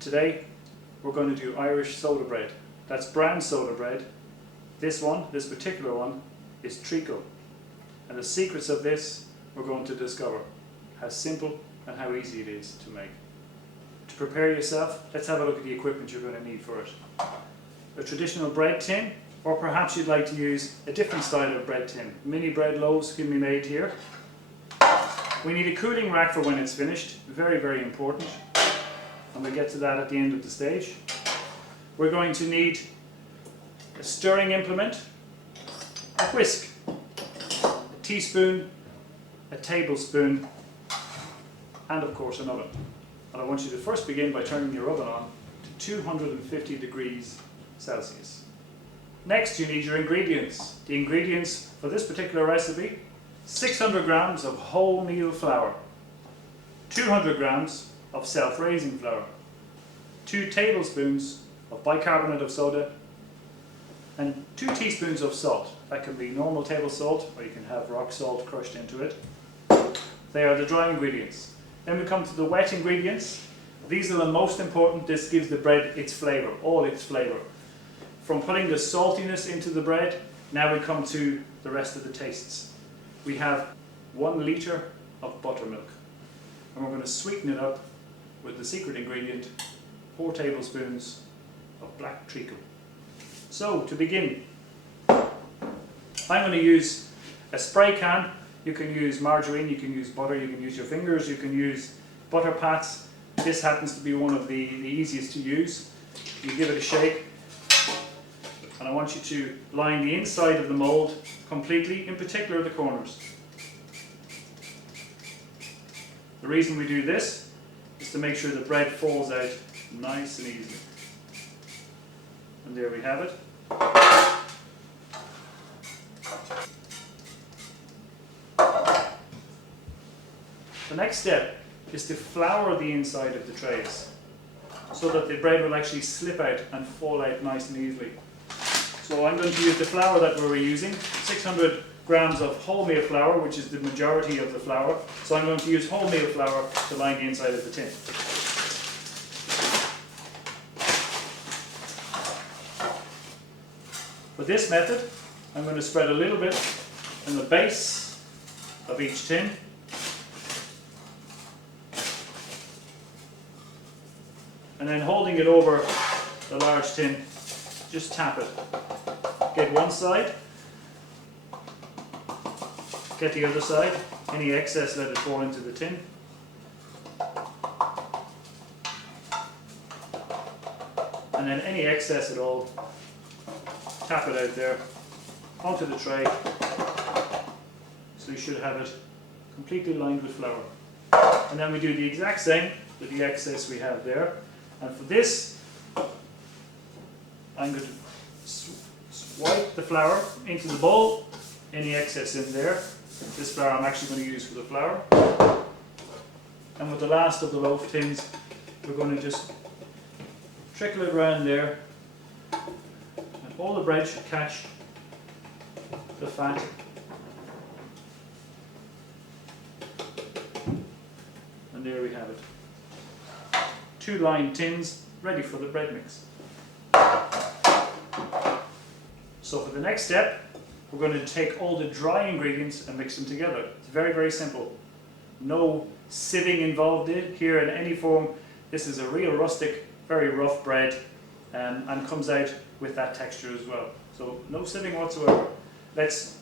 Today we're going to do Irish soda bread. That's brown soda bread. This particular one, is Treacle. And the secrets of this we're going to discover. How simple and how easy it is to make. To prepare yourself, let's have a look at the equipment you're going to need for it. A traditional bread tin, or perhaps you'd like to use a different style of bread tin. Mini bread loaves can be made here. We need a cooling rack for when it's finished, very, very important. And we'll get to that at the end of the stage. We're going to need a stirring implement, a whisk, a teaspoon, a tablespoon, and of course an oven. And I want you to first begin by turning your oven on to 250 degrees Celsius. Next you need your ingredients. The ingredients for this particular recipe: 600 grams of wholemeal flour, 200 grams of self-raising flour, 2 tablespoons of bicarbonate of soda, and 2 teaspoons of salt. That can be normal table salt, or you can have rock salt crushed into it. They are the dry ingredients. Then we come to the wet ingredients. These are the most important. This gives the bread its flavour, all its flavour. From putting the saltiness into the bread, now we come to the rest of the tastes. We have 1 litre of buttermilk, and we're going to sweeten it up with the secret ingredient, 4 tablespoons of black treacle. So to begin, I'm going to use a spray can. You can use margarine, you can use butter, you can use your fingers, you can use butter pats. This happens to be one of the easiest to use. You give it a shake, and I want you to line the inside of the mould completely, in particular the corners. The reason we do this is to make sure the bread falls out nice and easily. And there we have it. The next step is to flour the inside of the trays so that the bread will actually slip out and fall out nice and easily. So I'm going to use the flour that we were using, 600 grams of wholemeal flour, which is the majority of the flour. So I'm going to use wholemeal flour to line the inside of the tin. For this method, I'm going to spread a little bit in the base of each tin. And then holding it over the large tin, just tap it. Get one side, get the other side. Any excess, let it fall into the tin. And then any excess at all, tap it out there onto the tray. So you should have it completely lined with flour. And then we do the exact same with the excess we have there. And for this, I'm going to swipe the flour into the bowl, any excess in there. This flour I'm actually going to use for the flour. And with the last of the loaf tins, we're going to just trickle it around there. And all the bread should catch the fat. And there we have it. 2 lined tins ready for the bread mix. So for the next step, we're going to take all the dry ingredients and mix them together. It's very, very simple. No sieving involved here in any form. This is a real rustic, very rough bread, and comes out with that texture as well. So no sieving whatsoever. Let's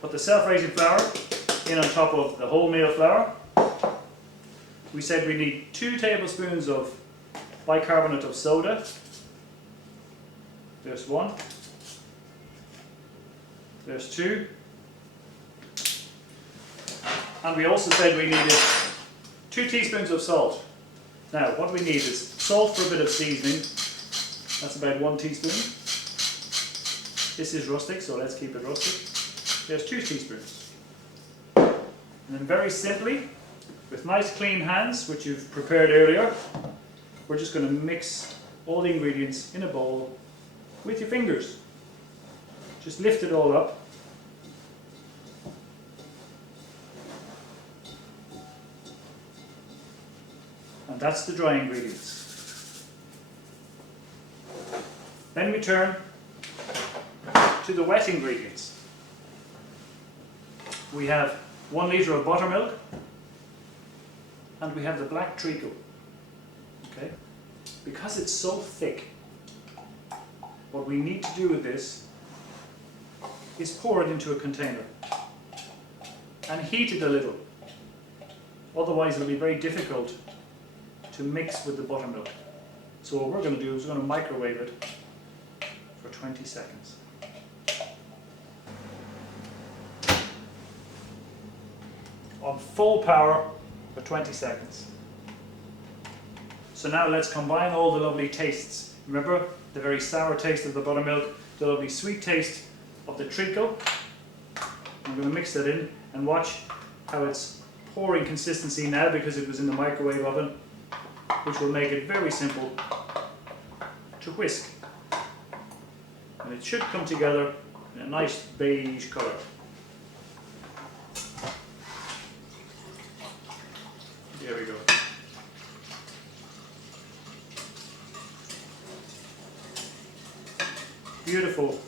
put the self-raising flour in on top of the wholemeal flour. We said we need 2 tablespoons of bicarbonate of soda. There's 1. There's 2. And we also said we needed 2 teaspoons of salt. Now what we need is salt for a bit of seasoning. That's about 1 teaspoon. This is rustic, so let's keep it rustic. There's 2 teaspoons. And then very simply, with nice clean hands, which you've prepared earlier, we're just going to mix all the ingredients in a bowl with your fingers. Just lift it all up. And that's the dry ingredients. Then we turn to the wet ingredients. We have 1 litre of buttermilk, and we have the black treacle. Okay? Because it's so thick, what we need to do with this is pour it into a container and heat it a little. Otherwise it'll be very difficult to mix with the buttermilk. So what we're going to do is we're going to microwave it for 20 seconds. On full power for 20 seconds. So now let's combine all the lovely tastes. Remember the very sour taste of the buttermilk, the lovely sweet taste of the treacle. I'm going to mix that in and watch how it's pouring consistency now because it was in the microwave oven, which will make it very simple to whisk. And it should come together in a nice beige colour. There we go. Beautiful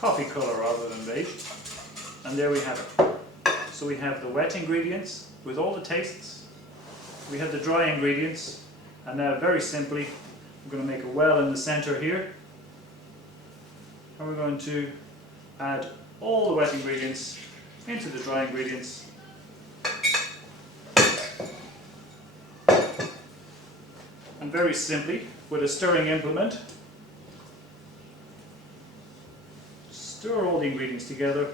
coffee colour rather than beige. And there we have it. So we have the wet ingredients with all the tastes. We have the dry ingredients. And now very simply, we're going to make a well in the centre here. And we're going to add all the wet ingredients into the dry ingredients. And very simply, with a stirring implement, stir all the ingredients together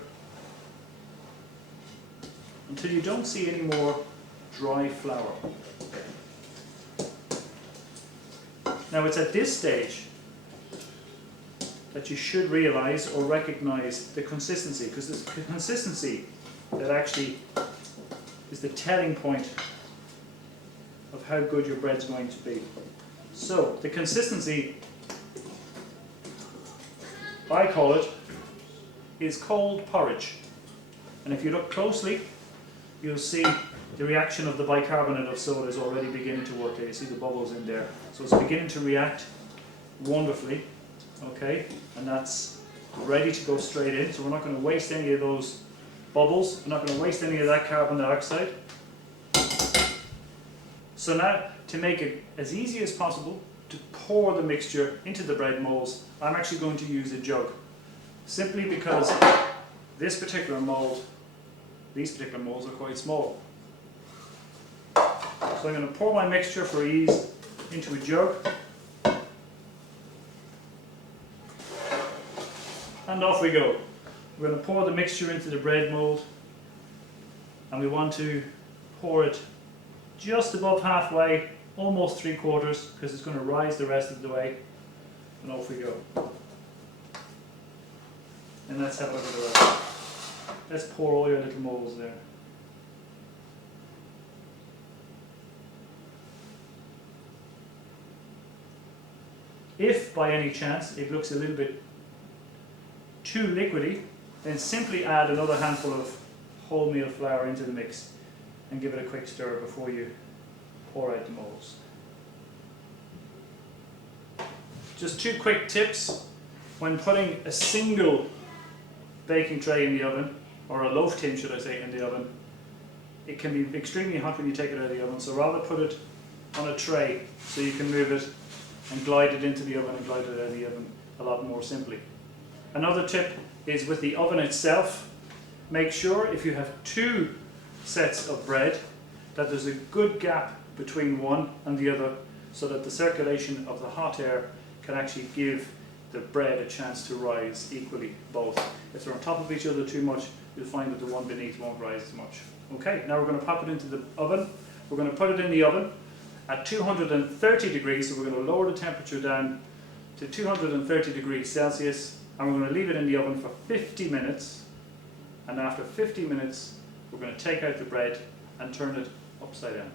until you don't see any more dry flour. Now it's at this stage that you should realize or recognize the consistency, because it's the consistency that actually is the telling point of how good your bread's going to be. So the consistency, I call it, is cold porridge. And if you look closely, you'll see the reaction of the bicarbonate of soda is already beginning to work there. You see the bubbles in there. So it's beginning to react wonderfully. Okay, and that's ready to go straight in. So we're not going to waste any of those bubbles. We're not going to waste any of that carbon dioxide. So now, to make it as easy as possible to pour the mixture into the bread molds, I'm actually going to use a jug. Simply because this particular mold, these particular molds are quite small. So I'm going to pour my mixture for ease into a jug. And off we go. We're going to pour the mixture into the bread mold, and we want to pour it just above halfway, almost 3/4, because it's going to rise the rest of the way. And off we go. And let's have a look at the rest. Let's pour all your little molds there. If by any chance it looks a little bit too liquidy, then simply add another handful of wholemeal flour into the mix and give it a quick stir before you pour out the molds. Just 2 quick tips when putting a single baking tray in the oven, or a loaf tin should I say, in the oven. It can be extremely hot when you take it out of the oven, so rather put it on a tray so you can move it and glide it into the oven and glide it out of the oven a lot more simply. Another tip is with the oven itself, make sure if you have 2 sets of bread that there's a good gap between one and the other, so that the circulation of the hot air can actually give the bread a chance to rise equally, both. If they're on top of each other too much, you'll find that the one beneath won't rise as much. Okay, now we're going to pop it into the oven. We're going to put it in the oven at 230 degrees, so we're going to lower the temperature down to 230 degrees Celsius, and we're going to leave it in the oven for 50 minutes, and after 50 minutes we're going to take out the bread and turn it upside down.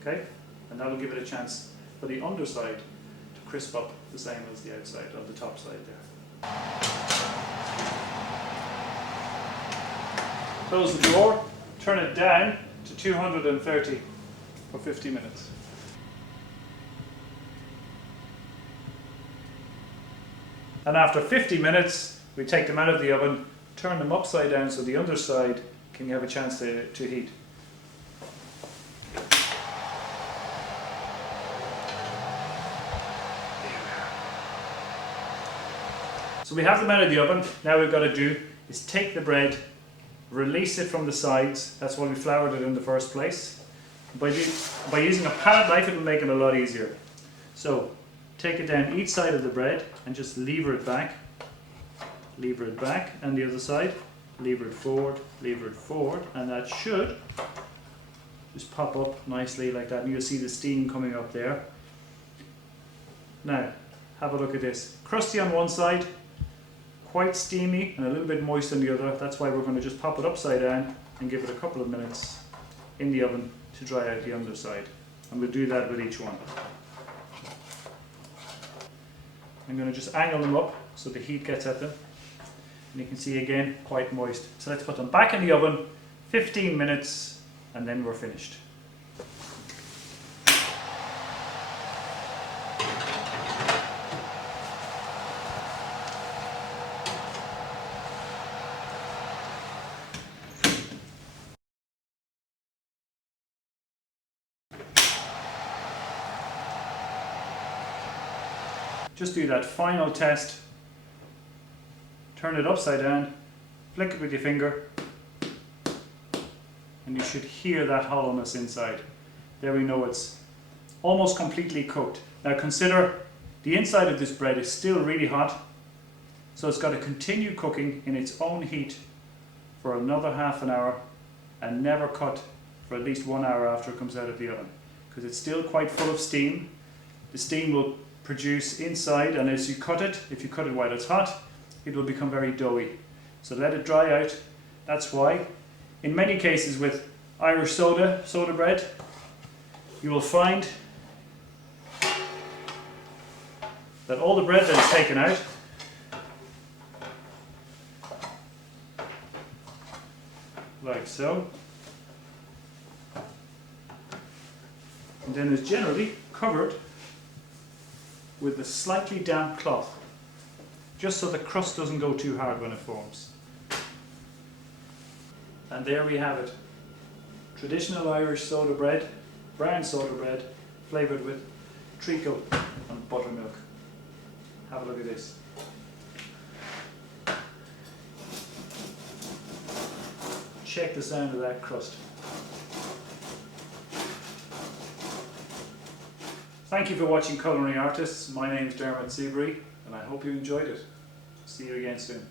Okay, and that'll give it a chance for the underside to crisp up the same as the outside, on the top side there. Close the door, turn it down to 230 for 50 minutes. And after 50 minutes, we take them out of the oven, turn them upside down so the underside can have a chance to heat. So we have them out of the oven. Now we've got to do is take the bread, release it from the sides. That's why we floured it in the first place. By using a palette knife, it will make it a lot easier. So take it down each side of the bread and just lever it back, and the other side, lever it forward, and that should just pop up nicely like that, and you'll see the steam coming up there. Now, have a look at this. Crusty on one side, quite steamy and a little bit moist on the other. That's why we're going to just pop it upside down and give it a couple of minutes in the oven to dry out the underside. And we'll do that with each one. I'm going to just angle them up so the heat gets at them. And you can see again, quite moist. So let's put them back in the oven, 15 minutes, and then we're finished. Just do that final test, turn it upside down, flick it with your finger, and you should hear that hollowness inside. There we know it's almost completely cooked. Now consider the inside of this bread is still really hot, so it's got to continue cooking in its own heat for another half an hour and never cut for at least 1 hour after it comes out of the oven, because it's still quite full of steam. The steam will produce inside, and as you cut it, if you cut it while it's hot, it will become very doughy. So let it dry out. That's why in many cases with Irish soda bread, you will find that all the bread that is taken out like so, and then is generally covered with a slightly damp cloth, just so the crust doesn't go too hard when it forms. And there we have it. Traditional Irish soda bread, brown soda bread, flavoured with treacle and buttermilk. Have a look at this. Check the sound of that crust. Thank you for watching Culinary Artists. My name is Dermot Seabury, and I hope you enjoyed it. See you again soon.